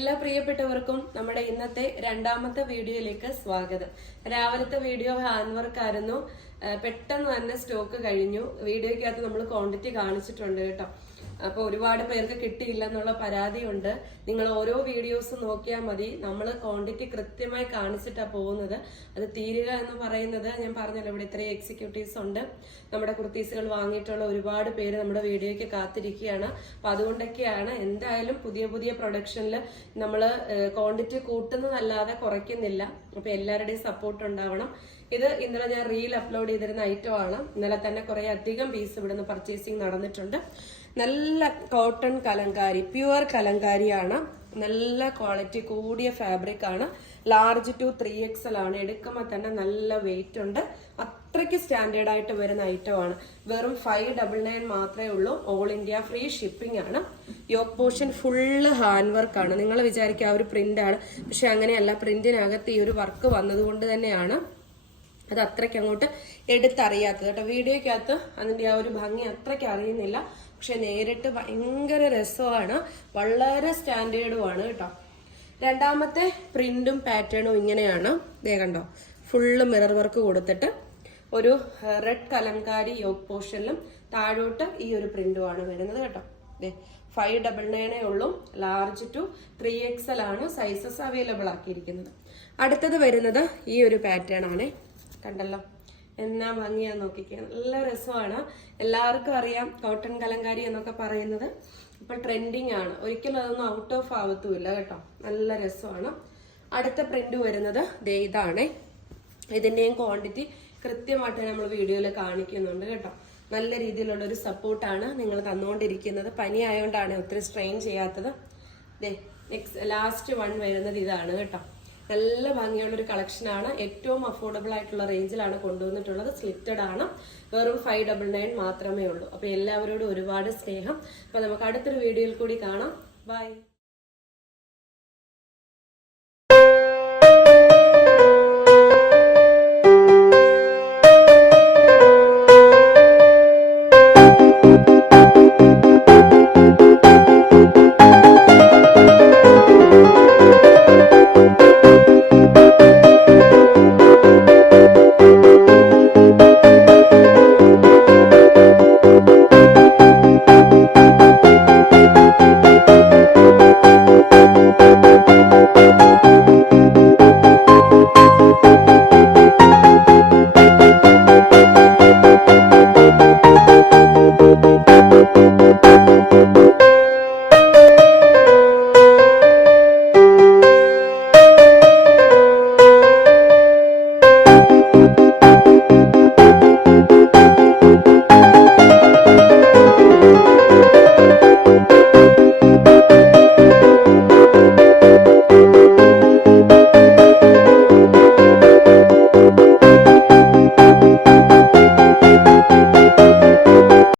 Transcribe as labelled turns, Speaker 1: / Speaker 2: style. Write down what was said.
Speaker 1: എല്ലാ പ്രിയപ്പെട്ടവർക്കും നമ്മുടെ ഇന്നത്തെ രണ്ടാമത്തെ വീഡിയോയിലേക്ക് സ്വാഗതം. രാവിലത്തെ വീഡിയോ ഹാൻഡ് വർക്ക് ആയിരുന്നു പെട്ടെന്ന് തന്നെ സ്റ്റോക്ക് കഴിഞ്ഞു. വീഡിയോയ്ക്കകത്ത് നമ്മൾ ക്വാണ്ടിറ്റി കാണിച്ചിട്ടുണ്ട് കേട്ടോ. അപ്പോൾ ഒരുപാട് പേർക്ക് കിട്ടിയില്ല എന്നുള്ള പരാതിയുണ്ട്. നിങ്ങൾ ഓരോ വീഡിയോസ് നോക്കിയാൽ മതി. നമ്മൾ ക്വാണ്ടിറ്റി കൃത്യമായി കാണിച്ചിട്ടാണ് പോകുന്നത്. അത് തീരുക എന്ന് പറയുന്നത് ഞാൻ പറഞ്ഞല്ലോ ഇവിടെ ഇത്രയും എക്സിക്യൂട്ടീവ്സ് ഉണ്ട്. നമ്മുടെ കുർത്തീസുകൾ വാങ്ങിയിട്ടുള്ള ഒരുപാട് പേര് നമ്മുടെ വീഡിയോയ്ക്ക് കാത്തിരിക്കുകയാണ്. അപ്പൊ അതുകൊണ്ടൊക്കെയാണ് എന്തായാലും പുതിയ പുതിയ പ്രൊഡക്ഷനിൽ നമ്മൾ ക്വാണ്ടിറ്റി കൂട്ടുന്നതല്ലാതെ കുറയ്ക്കുന്നില്ല. അപ്പൊ എല്ലാവരുടെയും സപ്പോർട്ട് ഉണ്ടാവണം. ഇത് ഇന്നലെ ഞാൻ റീൽ അപ്ലോഡ് ചെയ്തിരുന്ന ഐറ്റം ആണ്. ഇന്നലെ തന്നെ കുറെ അധികം പീസ് ഇവിടുന്ന് പർച്ചേസിങ് നടന്നിട്ടുണ്ട്. നല്ല കോട്ടൺ കലങ്കാരി പ്യുവർ കലങ്കാരിയാണ്. നല്ല ക്വാളിറ്റി കൂടിയ ഫാബ്രിക് ആണ്. ലാർജ് ടു ത്രീ എക്സൽ ആണ്. എടുക്കുമ്പോൾ തന്നെ നല്ല വെയിറ്റ് ഉണ്ട്. അത്രയ്ക്ക് സ്റ്റാൻഡേർഡ് ആയിട്ട് വരുന്ന ഐറ്റം ആണ്. വെറും ഫൈവ് ഡബിൾ നയൻ മാത്രമേ ഉള്ളൂ. ഓൾ ഇന്ത്യ ഫ്രീ ഷിപ്പിംഗ് ആണ്. Yoke portion full hand work ആണ്. നിങ്ങൾ വിചാരിക്കുക ആ ഒരു പ്രിന്റ് ആണ്. പക്ഷെ അങ്ങനെയല്ല. പ്രിന്റിനകത്ത് ഈ ഒരു വർക്ക് വന്നതുകൊണ്ട് തന്നെയാണ്. അത് അത്രയ്ക്ക് അങ്ങോട്ട് എടുത്തറിയാത്തത് കേട്ടോ. വീഡിയോയ്ക്കകത്ത് അതിന്റെ ആ ഒരു ഭംഗി അത്രയ്ക്ക് അറിയുന്നില്ല. പക്ഷെ നേരിട്ട് ഭയങ്കര രസമാണ്. വളരെ സ്റ്റാൻഡേർഡുമാണ് കേട്ടോ. രണ്ടാമത്തെ പ്രിന്റും പാറ്റേണും ഇങ്ങനെയാണ്. ദേ കണ്ടോ. ഫുള്ള് മിറർ വർക്ക് കൊടുത്തിട്ട് ഒരു റെഡ് കലങ്കാരി യോഗ് പോർഷനിലും താഴോട്ട് ഈ ഒരു പ്രിന്റുമാണ് വരുന്നത് കേട്ടോ. ദേ ഫൈവ് ഡബിൾ നയനേ ഉള്ളൂ. ലാർജ് ടു ത്രീ എക്സൽ ആണ് സൈസസ് അവൈലബിൾ ആക്കിയിരിക്കുന്നത്. അടുത്തത് വരുന്നത് ഈ ഒരു പാറ്റേൺ ആണ് കണ്ടല്ലോ. എന്നാ ഭംഗിയാ നോക്കിക്കുക നല്ല രസമാണ്. എല്ലാവർക്കും അറിയാം കോട്ടൺ കലങ്കാരി എന്നൊക്കെ പറയുന്നത്. ഇപ്പൊ ട്രെൻഡിങ് ആണ്. ഒരിക്കലും അതൊന്നും ഔട്ട് ഓഫ് ആവത്തുമില്ല കേട്ടോ. നല്ല രസമാണ്. അടുത്ത പ്രിന്റ് വരുന്നത് ദേ ഇതാണ്. ഇതിന്റെയും ക്വാണ്ടിറ്റി കൃത്യമായിട്ട് നമ്മൾ വീഡിയോയിൽ കാണിക്കുന്നുണ്ട് കേട്ടോ. നല്ല രീതിയിലുള്ള ഒരു സപ്പോർട്ടാണ് നിങ്ങൾ തന്നുകൊണ്ടിരിക്കുന്നത്. പനി ആയതുകൊണ്ടാണ് ഒത്തിരി സ്ട്രെയിൻ ചെയ്യാത്തത്. ദേ നെക്സ്റ്റ് ലാസ്റ്റ് വൺ വരുന്നത് ഇതാണ് കേട്ടോ. നല്ല ഭംഗിയുള്ള ഒരു കളക്ഷനാണ്. ഏറ്റവും അഫോർഡബിൾ ആയിട്ടുള്ള റേഞ്ചിലാണ് കൊണ്ടുവന്നിട്ടുള്ളത്. സ്ലിറ്റഡ് ആണ്. വെറും ഫൈവ് ഡബിൾ നയൻ മാത്രമേ ഉള്ളൂ. അപ്പൊ എല്ലാവരോടും ഒരുപാട് സ്നേഹം. അപ്പൊ നമുക്ക് അടുത്തൊരു വീഡിയോയിൽ കൂടി കാണാം. ബൈ